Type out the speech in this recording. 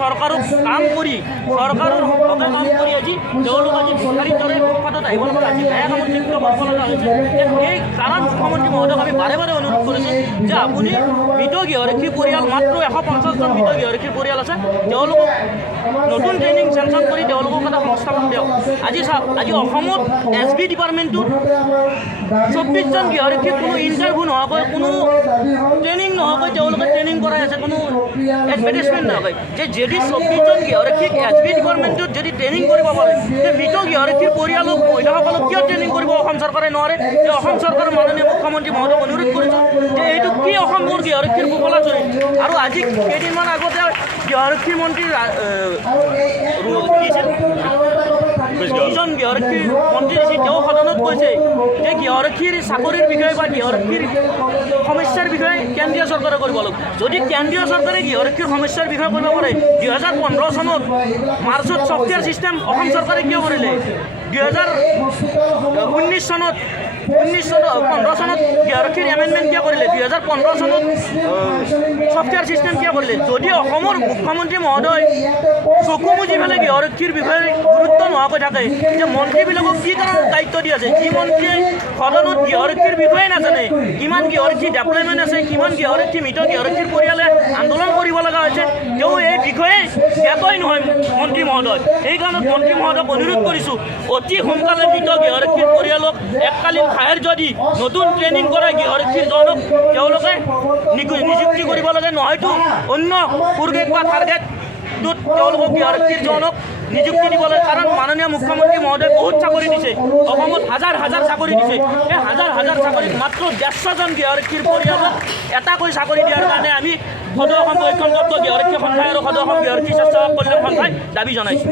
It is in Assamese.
চৰকাৰক কাম কৰি চৰকাৰৰ হকে কাম কৰি আজি তেওঁলোক আজি ভিক্ষাৰীৰ দৰে ফুটপাথত আহিব লগা আজি বেয়া কামত লিপ্ত কৰিব লগা হৈছে। এই কাৰণ মুখ্যমন্ত্ৰী মহোদয়ক আমি বাৰে বাৰে অনুৰোধ কৰিছোঁ যে আপুনি মৃত গৃহৰক্ষী পৰিয়াল মাত্ৰ 150 জন মৃত গৃহৰক্ষীৰ পৰিয়াল আছে, তেওঁলোকক নতুন ট্ৰেইনিং চেংচন কৰি তেওঁলোকক এটা সংস্থাপন দিয়ক। আজি চাওক, আজি অসমত SB ডিপাৰ্টমেণ্টটোত 24 জন গৃহৰক্ষীক কোনো ইণ্টাৰভিউ নোহোৱাকৈ কোনো ট্ৰেইনিং নোহোৱাকৈ তেওঁলোকে ট্ৰেইনিং কৰাই আছে, কোনো এডভাৰটাইজমেণ্ট নোহোৱাকৈ। যে যদি 24 জন গৃহৰক্ষীক SB ডিপাৰ্টমেণ্টটোত যদি ট্ৰেইনিং কৰিব পাৰে, যে মৃত গৃহৰক্ষীৰ পৰিয়ালক মহিলাসকলক কিয় ট্ৰেইনিং কৰিব অসম চৰকাৰে নোৱাৰে? যে অসম চৰকাৰৰ মাননীয় মুখ্যমন্ত্ৰী মহোদয়ক অনুৰোধ কৰিছোঁ যে এইটো কি অসমৰ গৃহৰক্ষীৰ কুশলা চৰিত্ৰ। আৰু আজি কেইদিনমান আগতে গৃহৰক্ষী মন্ত্ৰী দুজন গৃহৰক্ষী মন্ত্ৰী দিছে, তেওঁ সদনত কৈছে যে গৃহৰক্ষীৰ চাকৰিৰ বিষয়ে বা গৃহৰক্ষীৰ সমস্যাৰ বিষয়ে কেন্দ্ৰীয় চৰকাৰে কৰিব লাগিব। যদি কেন্দ্ৰীয় চৰকাৰে গৃহৰক্ষীৰ সমস্যাৰ বিষয়ে কৰিব পাৰে, 2015 চনত মাৰ্চত ছফ্টৱেৰ ছিষ্টেম অসম চৰকাৰে কিয় কৰিলে? 2019 চনত 15 চনত গৃহৰক্ষীৰ এমেণ্ডমেণ্ট কিয় কৰিলে? 2015 চনত ছফ্টৱেৰ ছিষ্টেম কিয় কৰিলে? যদি অসমৰ মুখ্যমন্ত্ৰী মহোদয় চকু মুজি পেলাই গৃহৰক্ষীৰ বিষয়ে গুৰুত্ব নোহোৱাকৈ থাকে, যে মন্ত্ৰীবিলাকক কি কাৰণত দায়িত্ব দি আছে? যি মন্ত্ৰীয়ে সদনত গৃহৰক্ষীৰ বিষয়ে নাজানে, কিমান গৃহৰক্ষী ডেপ্লয়মেণ্ট আছে, কিমান গৃহৰক্ষী মৃত গৃহৰক্ষীৰ পৰিয়ালে আন্দোলন কৰিব লগা হৈছে, তেওঁ এই বিষয়ে জ্ঞাতই নহয় মন্ত্ৰী মহোদয়। সেইকাৰণে মন্ত্ৰী মহোদয়ক অনুৰোধ কৰিছোঁ অতি সোনকালে মৃত গৃহৰক্ষীৰ পৰিয়ালক এককালীন সাহায্য দি নতুন ট্ৰেইনিং কৰাই গৃহৰক্ষীজনক তেওঁলোকে নিযুক্তি কৰিব লাগে, নহয়তো অন্য ফুৰগেট বা থাৰ্গেটত তেওঁলোকক গৃহৰক্ষীজনক নিযুক্তি দিব লাগে। কাৰণ মাননীয় মুখ্যমন্ত্ৰী মহোদয়ে বহুত চাকৰি দিছে, অসমত হাজাৰ হাজাৰ চাকৰি দিছে। এই হাজাৰ হাজাৰ চাকৰিত মাত্ৰ 150 জন গৃহৰক্ষীৰ পৰিয়ালক এটাকৈ চাকৰি দিয়াৰ কাৰণে আমি সদৌ অসম ঐক্যমত্য গৃহৰক্ষী সন্থাই আৰু সদৌ অসম গৃহৰক্ষী স্বেচ্ছাসেৱক কল্যাণ সন্থাই দাবী জনাইছোঁ।